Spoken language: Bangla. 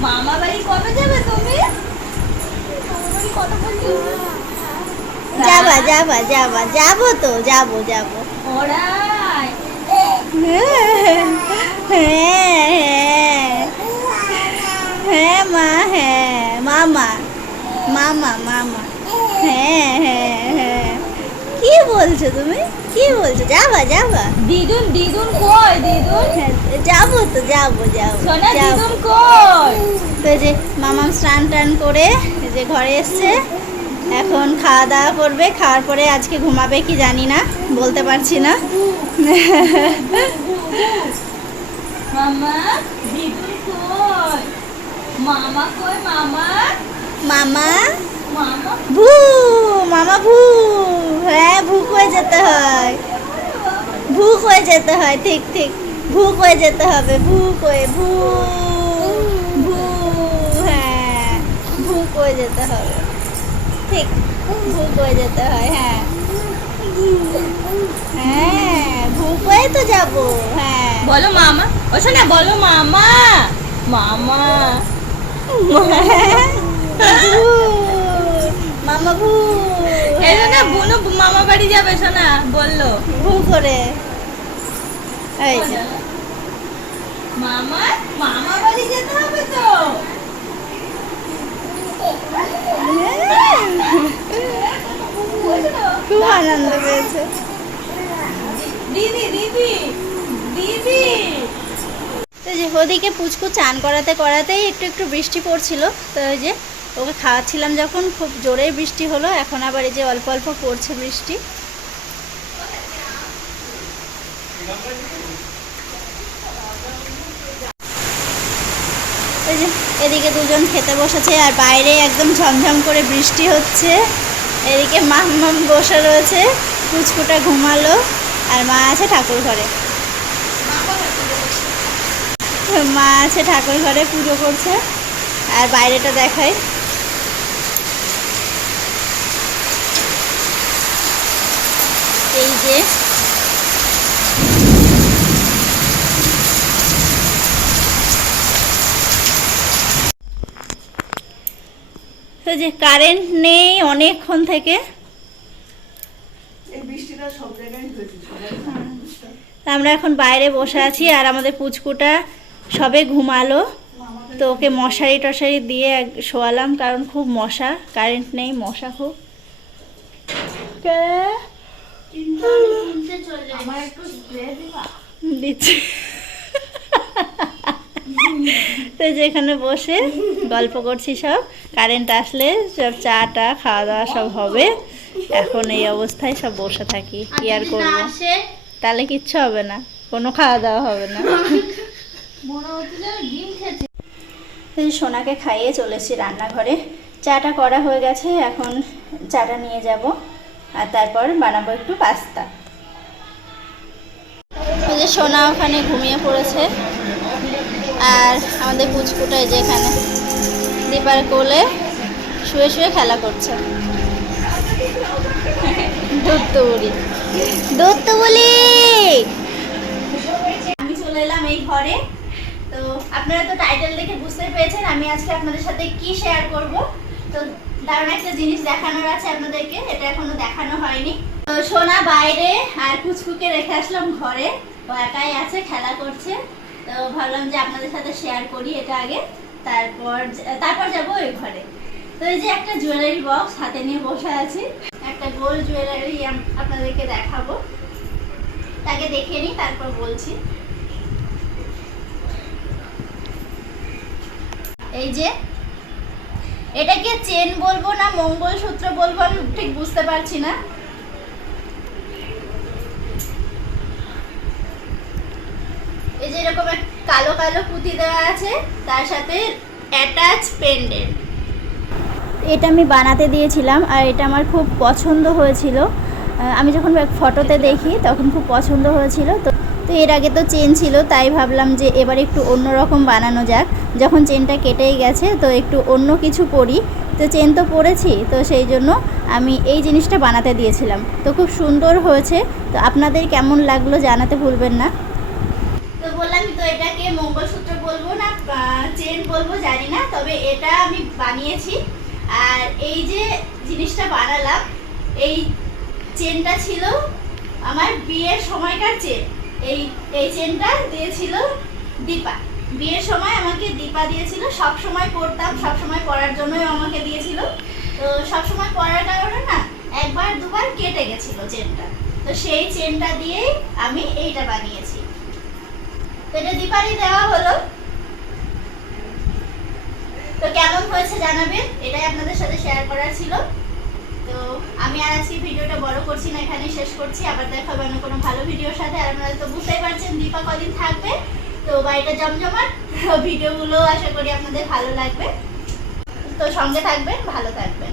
মামা বাড়ি কবে যাবে তুমি? যাবা যাবা যাবা যাব তো যাব যাব। হ্যাঁ, হ্যাঁ, হ্যাঁ, হ্যাঁ মা হ্যাঁ মামা মামা মামা হ্যাঁ হ্যাঁ। বলছো তুমি? কি বলছো? যাবা যাবা। দিদুন দিদুন কই দিদুন? হ্যাঁ, যাব তো যাব যাব সোনা দিদুন কই? তো যে মামা স্নান টান করে যে ঘরে এসছে। এখন খাওয়া দাওয়া করবে খাওয়ার পরে আজকে ঘুমাবে কি জানি না বলতে পারছি না। মামা দিদুন কই? মামা কই মামা? মামা? ভু মামা ভু। হ্যাঁ ভুক হয়ে যেতে হয়। ভুক হয়ে যেতে হয় ঠিক ঠিক। ভুক হয়ে যেতে হবে ভুক হয়ে ভু ভু হ্যাঁ। ভুক হয়ে যেতে হবে ঠিক। ভুক হয়ে যেতে হয় হ্যাঁ। হ্যাঁ ভুক হয়ে তো যাব হ্যাঁ। বলো মামা ও শোনা বলো মামা। মামা। ভু, মামা এই জন্য বুনু মামা বাড়ি যাবে শোনা বলল। ভু করে। এই মামা মামা বাড়ি যেতে হবে তো। খুব আনন্দ পেয়েছে। দিদি দিদি দিদি। তো যে ওদিকে পুচকু চান করাতে করাতেই একটু একটু বৃষ্টি পড়ছিল তো ওই যে ওকে খাওয়াচ্ছিলাম যখন, খুব জোরেই বৃষ্টি হলো, এখন আবার এই যে অল্প অল্প পড়ছে বৃষ্টি। এদিকে দুজন খেতে বসেছে, আর বাইরে একদম ঝমঝম করে বৃষ্টি হচ্ছে। এদিকে মাম বসে রয়েছে, কুচকুটা ঘুমালো, আর মা আছে ঠাকুর ঘরে। মা আছে ঠাকুর ঘরে, পুজো করছে, আর বাইরেটা দেখায় এই যে তো যে কারেন্ট নেই অনেকক্ষণ থেকে। আমরা এখন বাইরে বসে আছি আর আমাদের পুচকুটা সবে ঘুমালো। তো ওকে মশারি টশারি দিয়ে শোয়ালাম কারণ খুব মশা কারেন্ট নেই মশা খুব কে? আমার একটু স্প্রে দিবা দিচ্ছি। তো যেখানে বসে গল্প করছি সব। কারেন্ট আসলে সব চা টা খাওয়া দাওয়া সব হবে। এখন এই অবস্থায় সব বসে থাকি। কি আর করব? তাহলে কিচ্ছু হবে না। কোনো খাওয়া দাওয়া হবে না। সোনাকে খাইয়ে চলেছি রান্নাঘরে। চাটা করা হয়ে গেছে এখন চাটা নিয়ে যাব। আর তারপর বানাবো একটু পাস্তা। যে সোনা ওখানে ঘুমিয়ে পড়েছে। আর আমাদের পুচকুটা এই যে এখানে দীপার কোলে শুয়ে শুয়ে খেলা করছে। দুত্তুবুলি দুত্তুবুলি আমি চলে এলাম এই ঘরে। তো আপনারা তো টাইটেল দেখে বুঝতে পেরেছেন আমি আজকে আপনাদের সাথে কি শেয়ার করব। তো দারুণ একটা জিনিস দেখানোর আছে আপনাদেরকে, এটা এখনও দেখানো হয়নি। তো সোনা বাইরে আর কুচকুকে রেখে আসলাম ঘরে, ও একাই আছে, খেলা করছে। তো ভাবলাম যে আপনাদের সাথে শেয়ার করি এটা আগে, তারপর তারপর যাব ওই ঘরে। তো এই যে একটা জুয়েলারি বক্স হাতে নিয়ে বসে আছি, একটা গোল্ড জুয়েলারি আপনাদেরকে দেখাবো। তাকে দেখে নিই, তারপর বলছি। এই যে এটাকে চেন বলব না, মঙ্গলসূত্র বলব, আমি ঠিক বুঝতে পারছি না। এই যে এরকম কালো কালো পুঁতি দেওয়া আছে, তার সাথে অ্যাটাচ পেন্ডেন্ট এটা আমি বানাতে দিয়েছিলাম, আর এটা আমার খুব পছন্দ হয়েছিল। আমি যখন ফটোতে দেখি, তখন খুব পছন্দ হয়েছিল, তো তো এর আগে তো চেন ছিল, তাই ভাবলাম যে এবার একটু অন্য রকম বানানো যাক। যখন চেনটা কেটেই গেছে, তো একটু অন্য কিছু করি। তো চেন তো পরেছি তো সেই জন্য আমি এই জিনিসটা বানাতে দিয়েছিলাম। তো খুব সুন্দর হয়েছে। তো আপনাদের কেমন লাগল জানাতে ভুলবেন না। তো বললাম তো এটাকে মঙ্গলসূত্র বলব না চেন বলব, জানি না, তবে এটা আমি বানিয়েছি। আর এই যে জিনিসটা বানালাম, এই চেনটা ছিল আমার বিয়ের সময়কার চেন। এই এই চেনটা দিয়েছিল দীপা। বিয়ের সময় আমাকে দীপা দিয়েছিল। সব সময় পরতাম সব সময় পরার জন্যই আমাকে দিয়েছিল। তো সব সময় পরার কারণে না, একবার, দুবার কেটে গেছিল চেনটা। তো সেই চেনটা দিয়েই আমি এইটা বানিয়েছি। তো এটা দীপারই দেওয়া হলো। তো কেমন হয়েছে জানাবেন? এটাই আপনাদের সাথে শেয়ার করার ছিল। তো আমি আর আজকে ভিডিওটা বড় করছি না এখানে শেষ করছি। আবার দেখা হবে অন্য কোনো ভালো ভিডিওর সাথে। আর আপনারা তো বুঝতেই পারছেন, দীপা কদিন থাকবে। তো বাড়িটা জমজমাট। ভিডিওগুলো আশা করি আপনাদের ভালো লাগবে। তো সঙ্গে থাকবেন, ভালো থাকবেন।